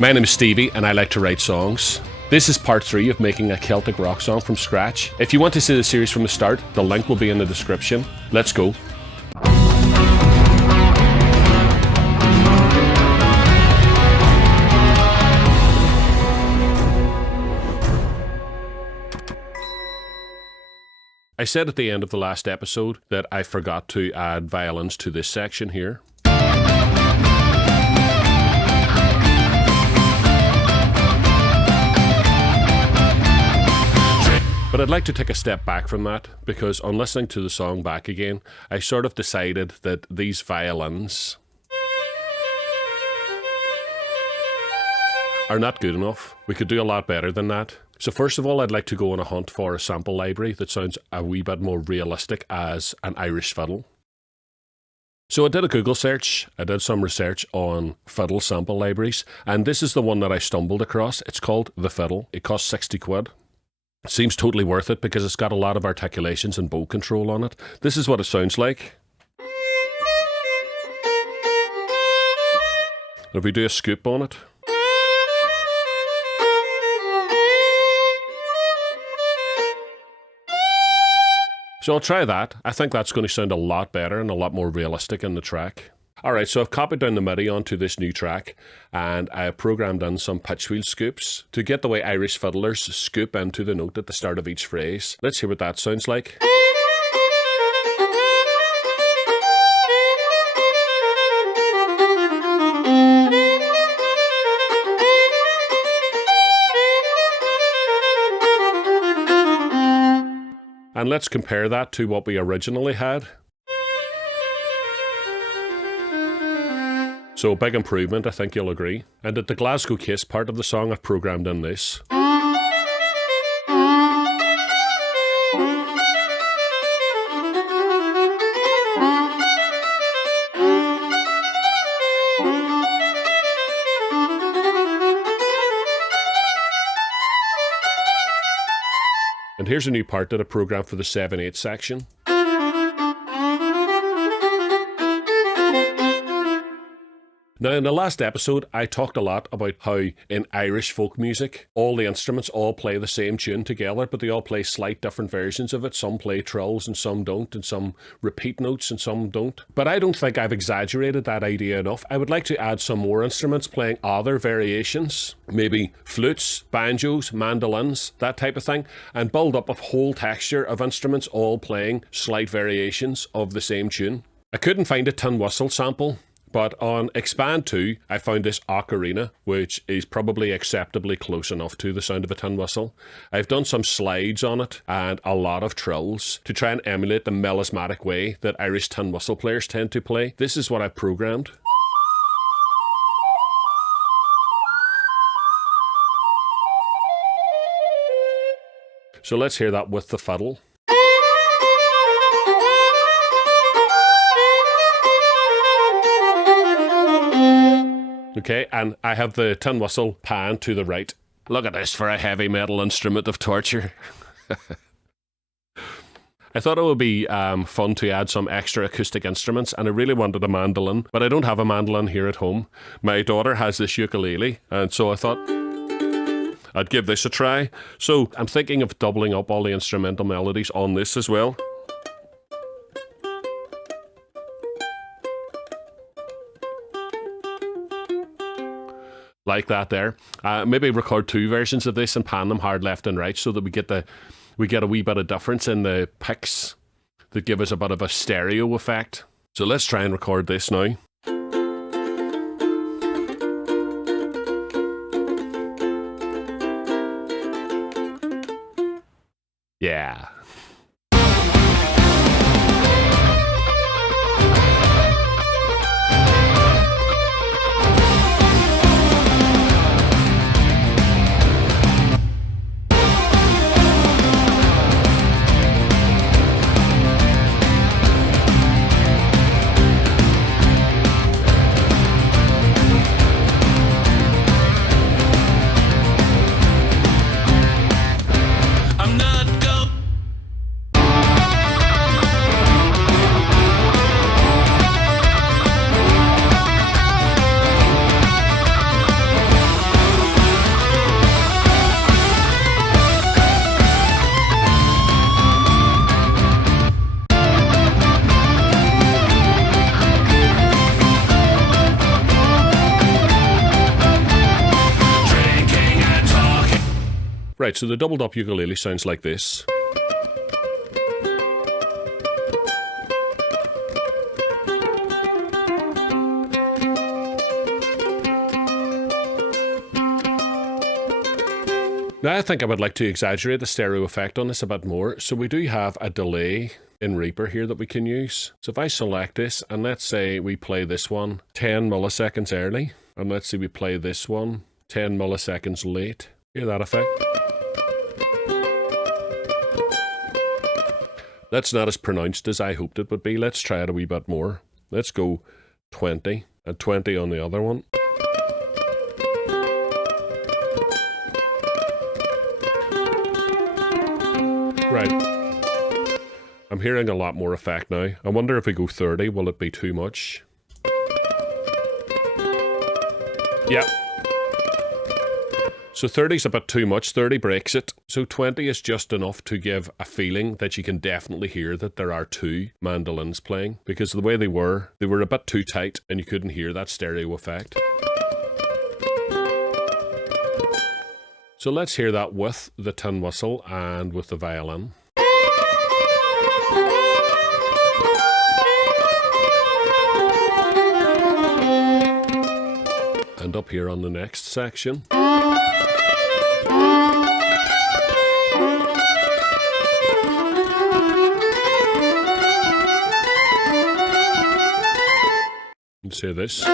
My name is Stevie and I like to write songs. This is part 3 of making a Celtic rock song from scratch. If you want to see the series from the start, the link will be in the description. Let's go. I said at the end of the last episode that I forgot to add violins to this section here. But I'd like to take a step back from that, because on listening to the song back again, I sort of decided that these violins are not good enough. We could do a lot better than that. So first of all, I'd like to go on a hunt for a sample library that sounds a wee bit more realistic as an Irish fiddle. So I did a Google search, I did some research on fiddle sample libraries, and this is the one that I stumbled across. It's called The Fiddle. It costs 60 quid. It seems totally worth it because it's got a lot of articulations and bow control on it. This is what it sounds like. If we do a scoop on it. So I'll try that. I think that's going to sound a lot better and a lot more realistic in the track. Alright, so I've copied down the MIDI onto this new track and I have programmed in some pitch wheel scoops to get the way Irish fiddlers scoop into the note at the start of each phrase. Let's hear what that sounds like. And let's compare that to what we originally had. So big improvement, I think you'll agree. And at the Glasgow Kiss part of the song, I've programmed in this. And here's a new part that I programmed for the 7/8 section. Now, in the last episode, I talked a lot about how in Irish folk music, all the instruments all play the same tune together, but they all play slight different versions of it. Some play trills and some don't, and some repeat notes and some don't. But I don't think I've exaggerated that idea enough. I would like to add some more instruments playing other variations, maybe flutes, banjos, mandolins, that type of thing, and build up a whole texture of instruments all playing slight variations of the same tune. I couldn't find a tin whistle sample, but on Expand 2, I found this ocarina, which is probably acceptably close enough to the sound of a tin whistle. I've done some slides on it and a lot of trills to try and emulate the melismatic way that Irish tin whistle players tend to play. This is what I've programmed. So let's hear that with the fiddle. Okay, and I have the tin whistle pan to the right. Look at this for a heavy metal instrument of torture. I thought it would be fun to add some extra acoustic instruments, and I really wanted a mandolin, but I don't have a mandolin here at home. My daughter has this ukulele, and so I thought I'd give this a try. So I'm thinking of doubling up all the instrumental melodies on this as well. Like that there. Maybe record 2 versions of this and pan them hard left and right so that we get a wee bit of difference in the picks that give us a bit of a stereo effect. So let's try and record this now. Yeah. Right, so the doubled up ukulele sounds like this. Now I think I would like to exaggerate the stereo effect on this a bit more. So we do have a delay in Reaper here that we can use. So if I select this and let's say we play this one 10 milliseconds early, and let's say we play this one 10 milliseconds late. Hear that effect? That's not as pronounced as I hoped it would be. Let's try it a wee bit more. Let's go 20 and 20 on the other one. Right. I'm hearing a lot more effect now. I wonder if we go 30, will it be too much? Yep. So 30 is a bit too much. 30 breaks it. So 20 is just enough to give a feeling that you can definitely hear that there are two mandolins playing. Because the way they were a bit too tight and you couldn't hear that stereo effect. So let's hear that with the tin whistle and with the violin. And up here on the next section. Let's hear this.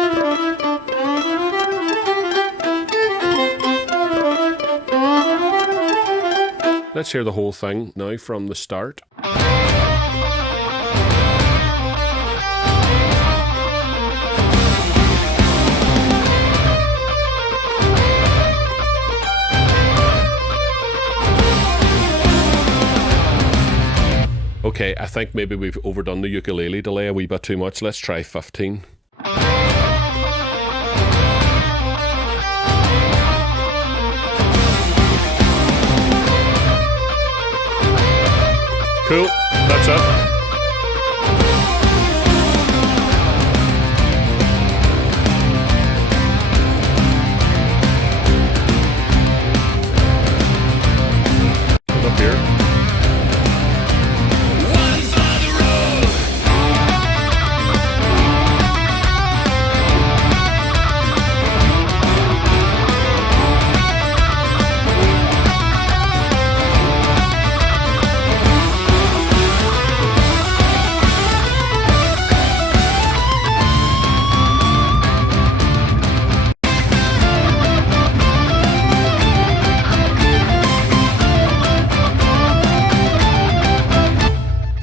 Let's hear the whole thing now from the start. Okay, I think maybe we've overdone the ukulele delay a wee bit too much. Let's try 15. Cool, that's it. Put up here.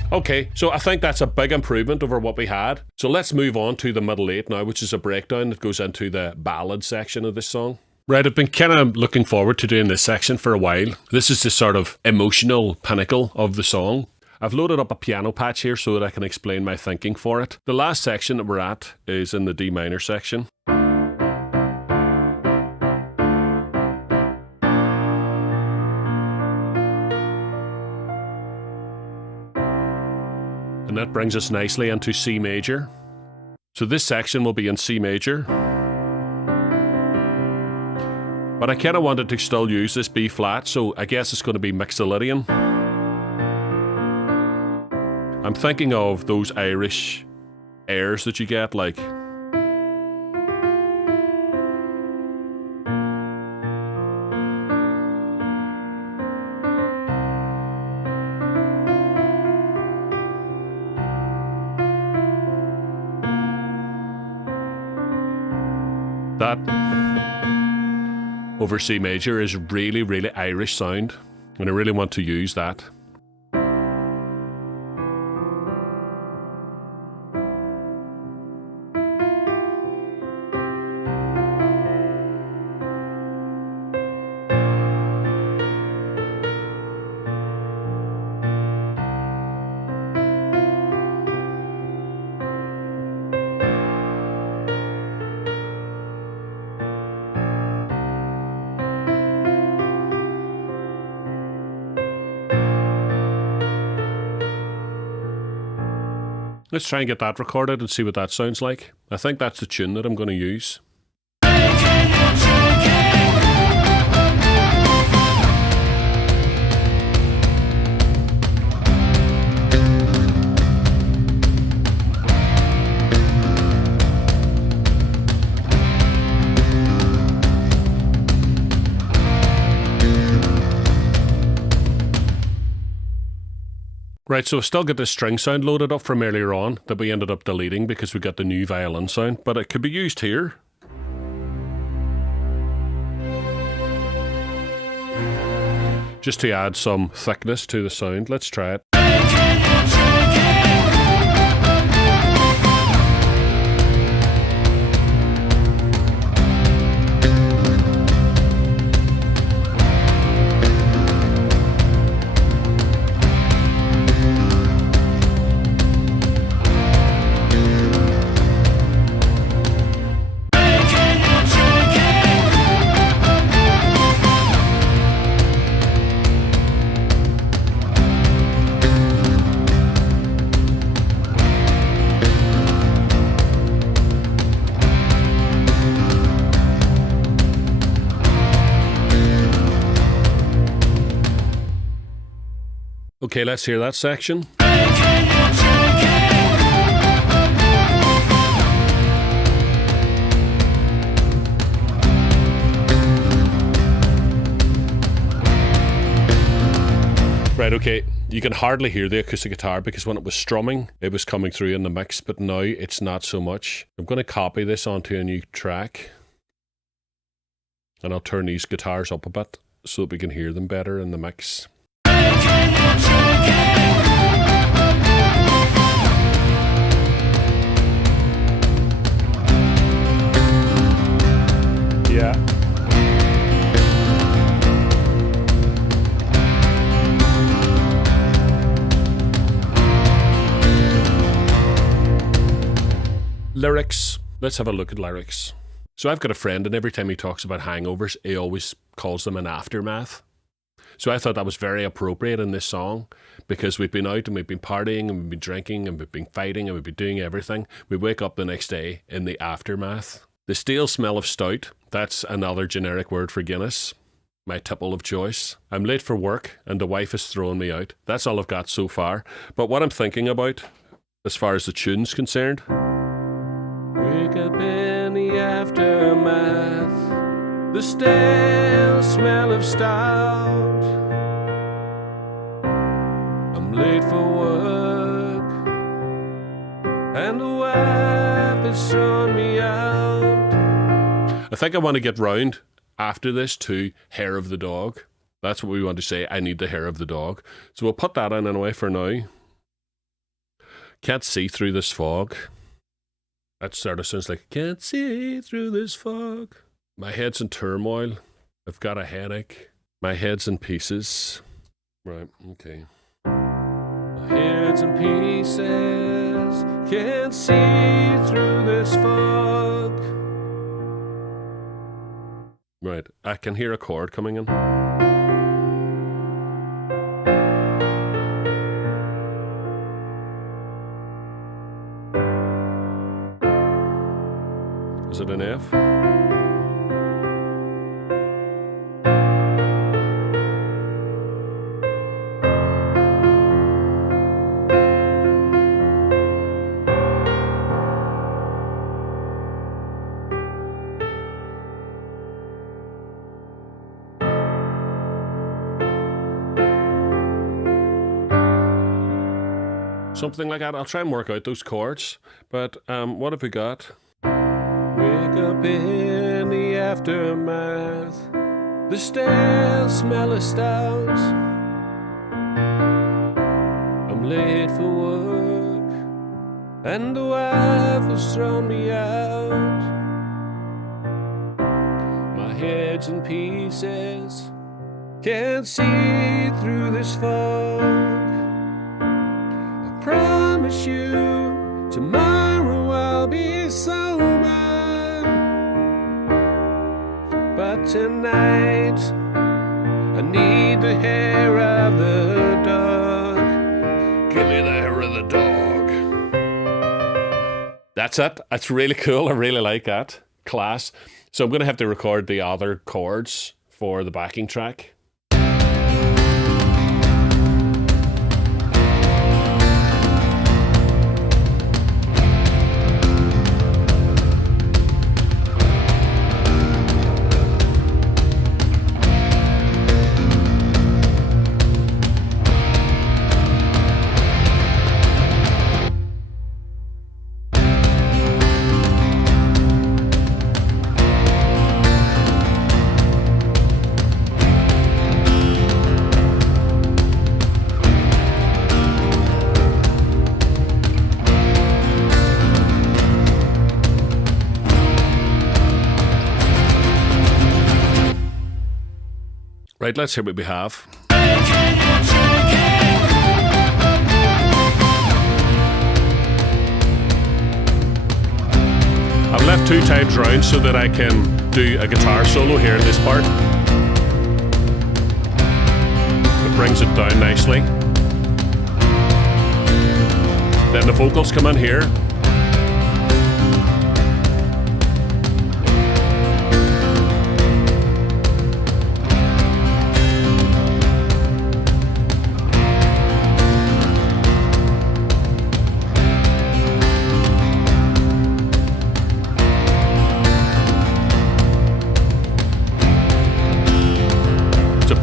Okay, so I think that's a big improvement over what we had. So let's move on to the middle eight now, which is a breakdown that goes into the ballad section of this song. Right, I've been kind of looking forward to doing this section for a while. This is the sort of emotional pinnacle of the song. I've loaded up a piano patch here so that I can explain my thinking for it. The last section that we're at is in the D minor section. And that brings us nicely into C major. So this section will be in C major. But I kind of wanted to still use this B flat, so I guess it's going to be Mixolydian. I'm thinking of those Irish airs that you get, like... that over C major is really, really Irish sound, and I really want to use that. Let's try and get that recorded and see what that sounds like. I think that's the tune that I'm going to use. Right, so I've still got the string sound loaded up from earlier on that we ended up deleting because we got the new violin sound, but it could be used here. Just to add some thickness to the sound. Let's try it. Okay, let's hear that section. Right, okay, you can hardly hear the acoustic guitar because when it was strumming, it was coming through in the mix, but now it's not so much. I'm going to copy this onto a new track, and I'll turn these guitars up a bit so that we can hear them better in the mix. Yeah. Lyrics. Let's have a look at lyrics. So I've got a friend, and every time he talks about hangovers, he always calls them an aftermath. So I thought that was very appropriate in this song because we've been out and we've been partying and we've been drinking and we've been fighting and we've been doing everything. We wake up the next day in the aftermath. The stale smell of stout, that's another generic word for Guinness. My tipple of choice. I'm late for work and the wife is throwing me out. That's all I've got so far. But what I'm thinking about, as far as the tune's concerned, wake up in the aftermath, the stale smell of stout. I'm late for work and the wife is throwing me out. I think I want to get round after this to hair of the dog. That's what we want to say. I need the hair of the dog. So we'll put that in anyway for now. Can't see through this fog. That sort of sounds like, can't see through this fog. My head's in turmoil. I've got a headache. My head's in pieces. Right, okay. My head's in pieces. Can't see through this fog. Right, I can hear a chord coming in. Is it an F? Something like that. I'll try and work out those chords. But what have we got? Wake up in the aftermath, the stale smell of stout. I'm late for work and the wife has thrown me out. My head's in pieces, can't see through this fog. I promise you tomorrow I'll be sober, but tonight I need the hair of the dog. Give me the hair of the dog. That's it. That's really cool. I really like that. Class. So I'm going to have to record the other chords for the backing track. Right, let's hear what we have. I've left 2 times round so that I can do a guitar solo here in this part. It brings it down nicely. Then the vocals come in here.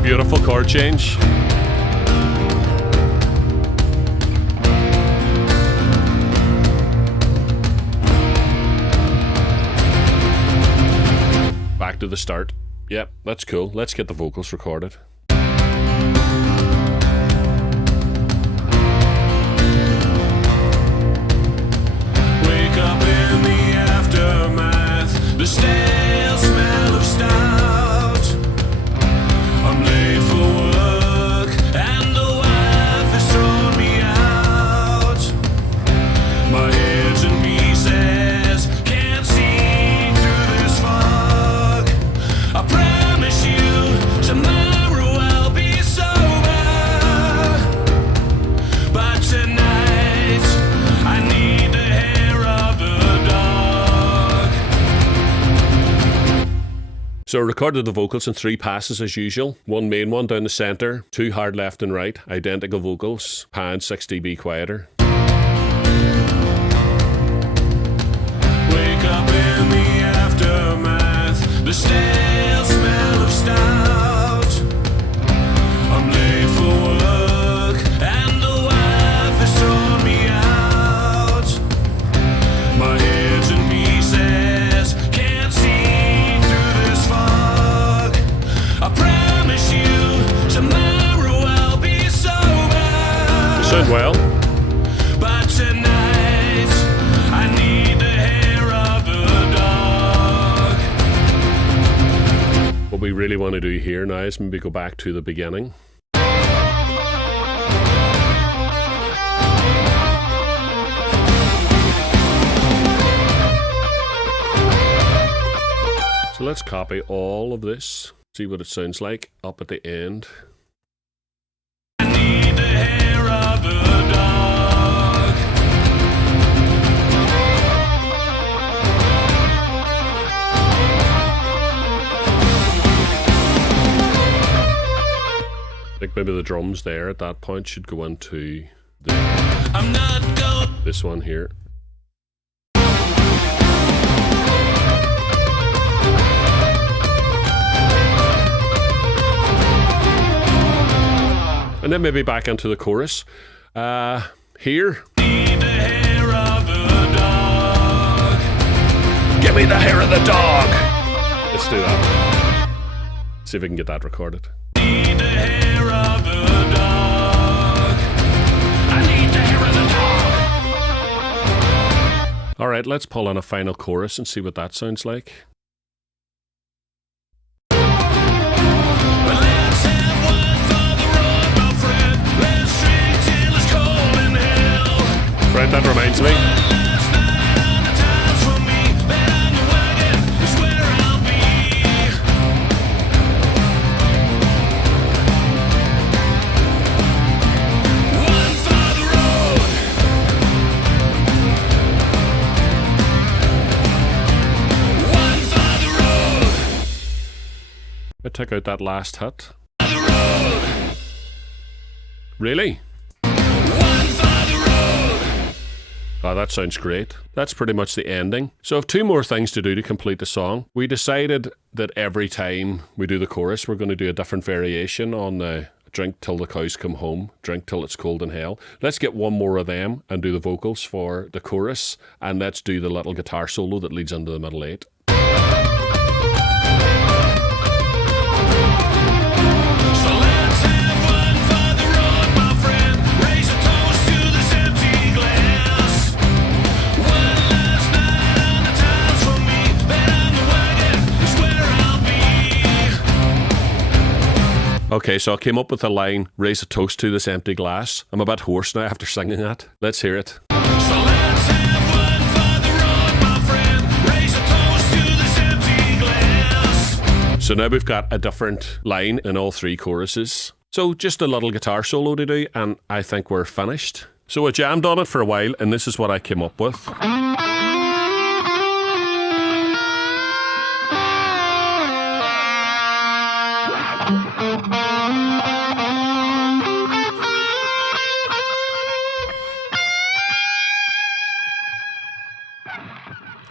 Beautiful chord change. Back to the start. Yep, that's cool. Let's get the vocals recorded. Wake up in the aftermath, the stale smell of stout. I'm late for work and the wife has thrown me out. My head's in pieces, can't see through this fog. I promise you tomorrow I'll be sober, but tonight I need the hair of the dog. So I recorded the vocals in 3 passes as usual. 1 main one down the centre, 2 hard left and right, identical vocals, pan 6 dB quieter. Wake up in the aftermath, the stale smell of stout. I'm late for work and the wife has thrown me out. My head's in pieces, can't see through this fog. I promise you tomorrow I'll be sober. You sound well. But tonight I need the hair of the dog. What we really want to do here now is maybe go back to the beginning. So let's copy all of this, see what it sounds like up at the end. I need the hair of the dog. I think maybe the drums there at that point should go into I'm not going. this one here. And then maybe back into the chorus. Here. Need the hair of the dog. Give me the hair of the dog. Let's do that. See if we can get that recorded. Need the hair of the dog. I need the hair of the dog. All right, let's pull in a final chorus and see what that sounds like. But let's have one for the road, my friend. Let's drink till it's cold in hell. Right, that reminds me. Last night on the times for me, bet on the wagon is where I'll be. One for the road. One for the road. I took out that last hit. The road. Really? One for the road. Oh, that sounds great. That's pretty much the ending. So I have 2 more things to do to complete the song. We decided that every time we do the chorus, we're going to do a different variation on the drink till the cows come home, drink till it's cold in hell. Let's get 1 more of them and do the vocals for the chorus, and let's do the little guitar solo that leads into the middle 8. So let's have one for the road, my friend. Raise a toast to this empty glass. One last night on the times for me. Bet on the wagon is where I'll be. Okay, so I came up with the line, raise a toast to this empty glass. I'm a bit hoarse now after singing that. Let's hear it. So let's have one for the road, my friend. Raise a toast to this empty glass. So now we've got a different line in all three choruses. So just a little guitar solo to do, and I think we're finished. So I jammed on it for a while, and this is what I came up with.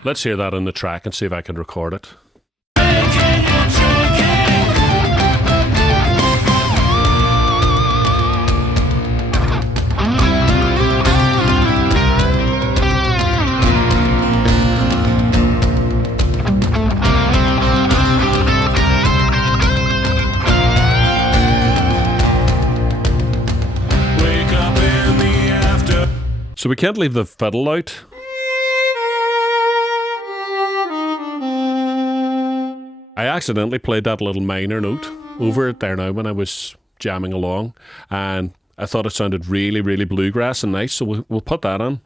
Let's hear that on the track and see if I can record it. So we can't leave the fiddle out. I accidentally played that little minor note over it there now when I was jamming along, and I thought it sounded really, really bluegrass and nice, so we'll put that on.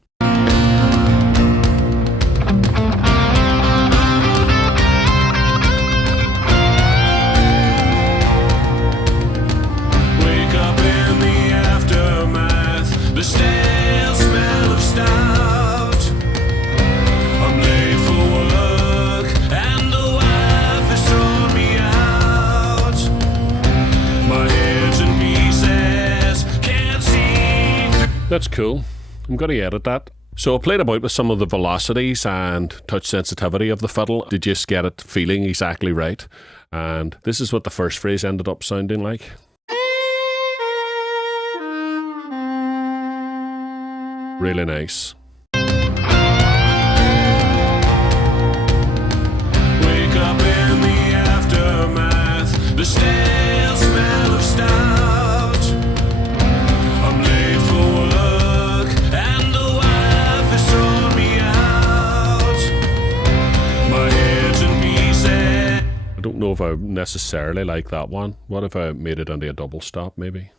Wake up in the aftermath, the stale smell of stout. I'm late for work, and the wife has thrown me out. My head's in pieces, can't see. That's cool. I'm going to edit that. So I played about with some of the velocities and touch sensitivity of the fiddle to just get it feeling exactly right. And this is what the first phrase ended up sounding like. Really nice. Wake up in the aftermath, the stale smell of stout. I'm late for work, and the wife has thrown me out. My head's in pieces. I don't know if I necessarily like that one. What if I made it into a double stop maybe?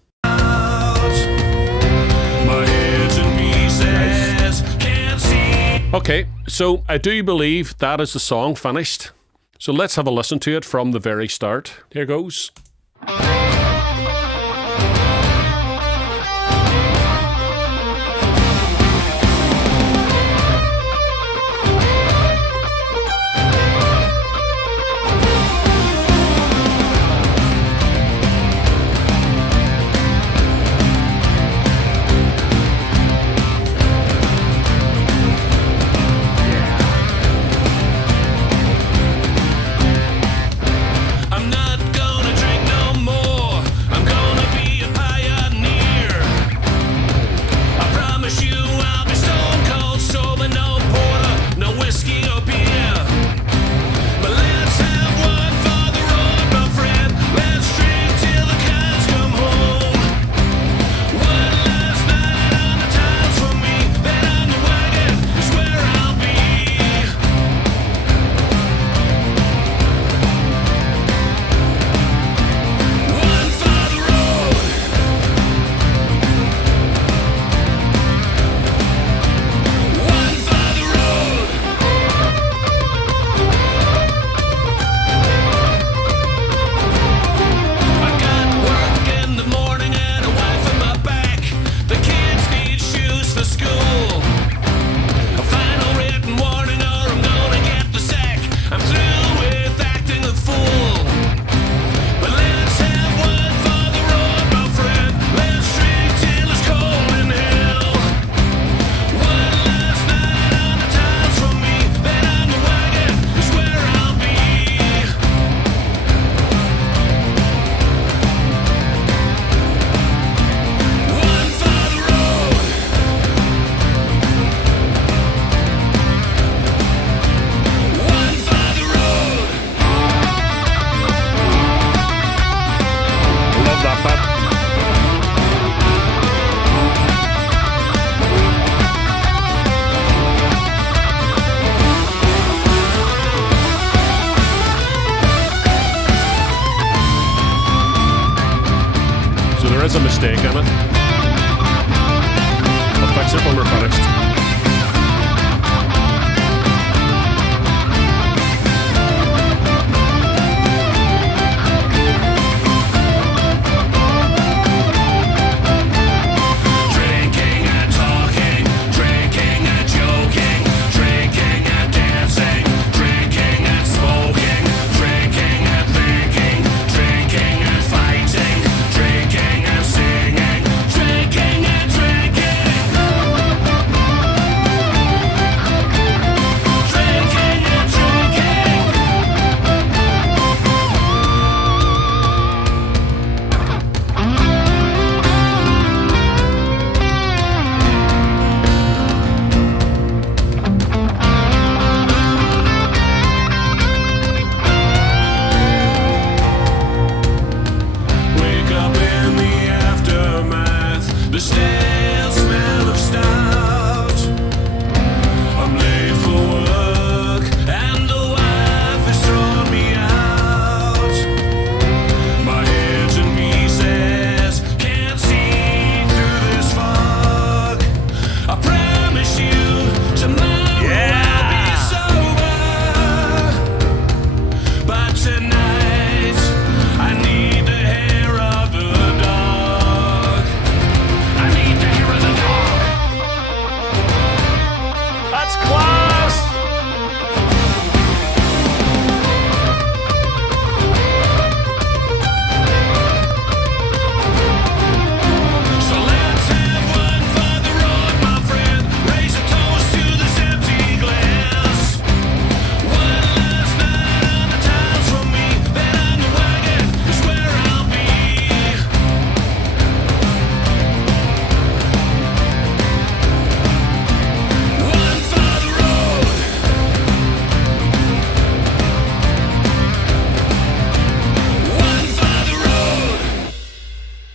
My head's in pieces, can't see. Okay, so I do believe that is the song finished. So let's have a listen to it from the very start. Here goes. I'm not gonna drink is a mistake in it. I'll fix it when we're finished.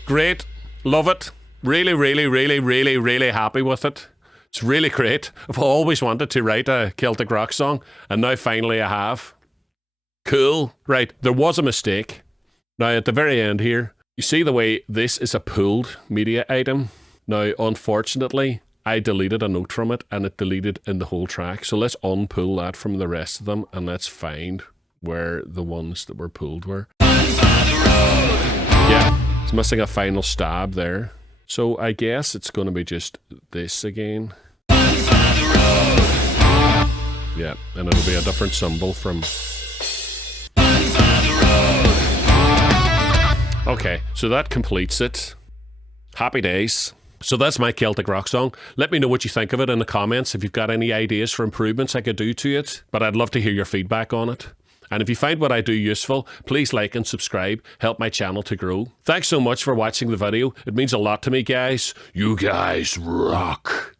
Great. Love it. Really, really, really, really, really happy with it. It's really great. I've always wanted to write a Celtic rock song, and now finally I have. Cool. Right, there was a mistake. Now at the very end here, you see the way this is a pulled media item? Now, unfortunately, I deleted a note from it, and it deleted in the whole track. So let's unpull that from the rest of them, and let's find where the ones that were pulled were. Yeah. It's missing a final stab there. So I guess it's going to be just this again. Yeah, and it'll be a different symbol from... Okay, so that completes it. Happy days. So that's my Celtic rock song. Let me know what you think of it in the comments, if you've got any ideas for improvements I could do to it. But I'd love to hear your feedback on it. And if you find what I do useful, please like and subscribe. Help my channel to grow. Thanks so much for watching the video. It means a lot to me, guys. You guys rock.